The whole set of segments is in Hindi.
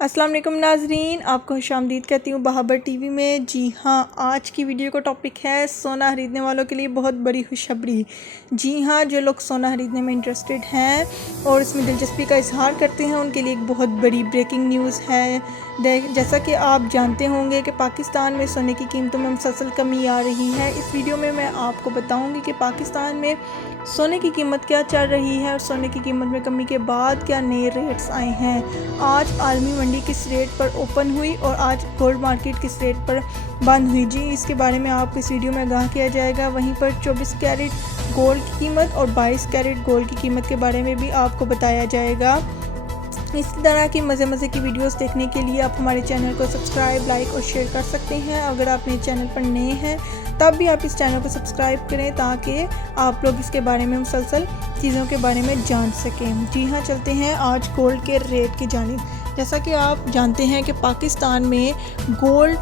अस्सलाम वालेकुम नाजरीन, आपको खुशामदीद कहती हूँ बहाबर टीवी में। जी हाँ, आज की वीडियो का टॉपिक है सोना खरीदने वालों के लिए बहुत बड़ी खुशखबरी। जी हाँ, जो लोग सोना खरीदने में इंटरेस्टेड हैं और इसमें दिलचस्पी का इजहार करते हैं उनके लिए एक बहुत बड़ी ब्रेकिंग न्यूज़ है। जैसा कि आप जानते होंगे कि पाकिस्तान में सोने की कीमतों में मुसलसल कमी आ रही है। इस वीडियो में मैं आपको बताऊँगी कि पाकिस्तान में सोने की कीमत क्या चल रही है और सोने की कीमत में कमी के बाद क्या नए रेट्स आए हैं। आज आलमी मंडी किस रेट पर ओपन हुई और आज गोल्ड मार्केट किस रेट पर बंद हुई, जी इसके बारे में आपको इस वीडियो में आगाह किया जाएगा। वहीं पर 24 कैरेट गोल्ड की कीमत और 22 कैरेट गोल्ड की कीमत के बारे में भी आपको बताया जाएगा। इस तरह की मज़े की वीडियोस देखने के लिए आप हमारे चैनल को सब्सक्राइब, लाइक और शेयर कर सकते हैं। अगर आप मेरे चैनल पर नए हैं तब भी आप इस चैनल को सब्सक्राइब करें ताकि आप लोग इसके बारे में मुसलसल चीज़ों के बारे में जान सकें। जी हाँ, चलते हैं आज गोल्ड के रेट की जानिब। जैसा कि आप जानते हैं कि पाकिस्तान में गोल्ड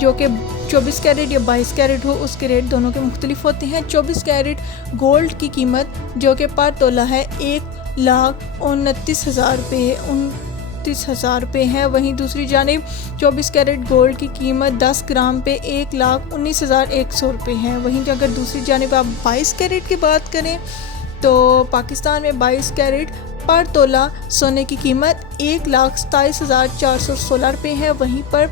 जो कि 24 कैरेट या 22 कैरेट हो उसके रेट दोनों के मुख्तलिफ होते हैं। 24 कैरेट गोल्ड की कीमत जो कि पर तोला है 1,29,000 रुपये 29,000 रुपये है। वहीं दूसरी जानिब 24 कैरेट गोल्ड की कीमत 10 ग्राम पे 1,19,100 रुपये है। वहीं अगर दूसरी जानिब आप 22 कैरेट की बात करें तो पाकिस्तान में 22 कैरेट पर तोला सोने की कीमत 1,27,416 रुपये है। वहीं पर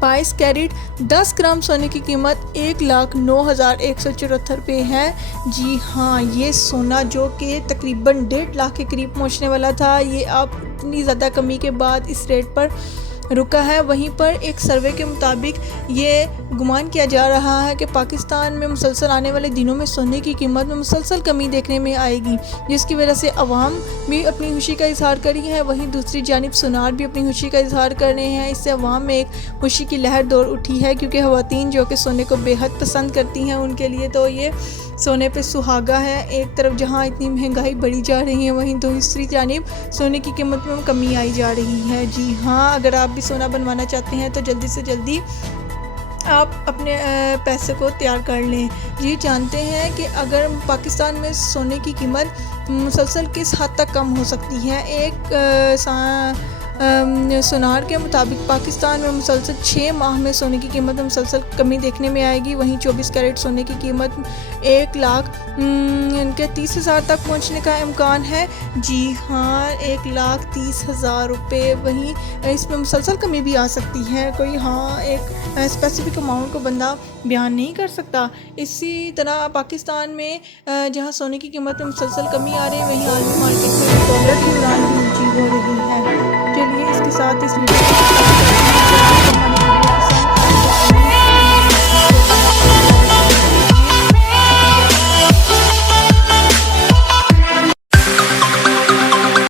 22 कैरेट 10 ग्राम सोने की कीमत 1,09,174 रुपये है। जी हाँ, ये सोना जो कि तकरीबन 1.5 लाख के करीब पहुंचने वाला था, ये अब इतनी ज़्यादा कमी के बाद इस रेट पर रुका है। वहीं पर एक सर्वे के मुताबिक ये गुमान किया जा रहा है कि पाकिस्तान में मुसलसल आने वाले दिनों में सोने की कीमत में मुसलसल कमी देखने में आएगी, जिसकी वजह से अवाम भी अपनी खुशी का इजहार कर रही है। वहीं दूसरी जानिब सुनार भी अपनी खुशी का इजहार कर रहे हैं। इससे अवाम में एक खुशी की लहर दौड़ उठी है क्योंकि ख़वातीन जो कि सोने को बेहद पसंद करती हैं उनके लिए तो ये सोने पे सुहागा है। एक तरफ जहां इतनी महंगाई बढ़ी जा रही है वहीं दूसरी जानिब सोने की कीमत में कमी आई जा रही है। जी हाँ, अगर आप भी सोना बनवाना चाहते हैं तो जल्दी से जल्दी आप अपने पैसे को तैयार कर लें। जी जानते हैं कि अगर पाकिस्तान में सोने की कीमत मुसलसल किस हद तक कम हो सकती है। एक सुनार के मुताबिक पाकिस्तान में मुसलसल 6 माह में सोने की कीमत में मुसलसल कमी देखने में आएगी। वहीं 24 कैरेट सोने की कीमत 1,30,000 तक पहुंचने का इम्कान है। जी हाँ, 1,30,000 रुपये। वहीं इसमें मुसलसल कमी भी आ सकती है, कोई एक स्पेसिफिक अमाउंट को बंदा बयान नहीं कर सकता। इसी तरह पाकिस्तान में जहाँ सोने की कीमत में मुसलसल कमी आ रही है वहीं आलमी मार्केट में डॉलर की उड़ान भी ऊँची हो रही है। चलिए इसके साथ इस वीडियो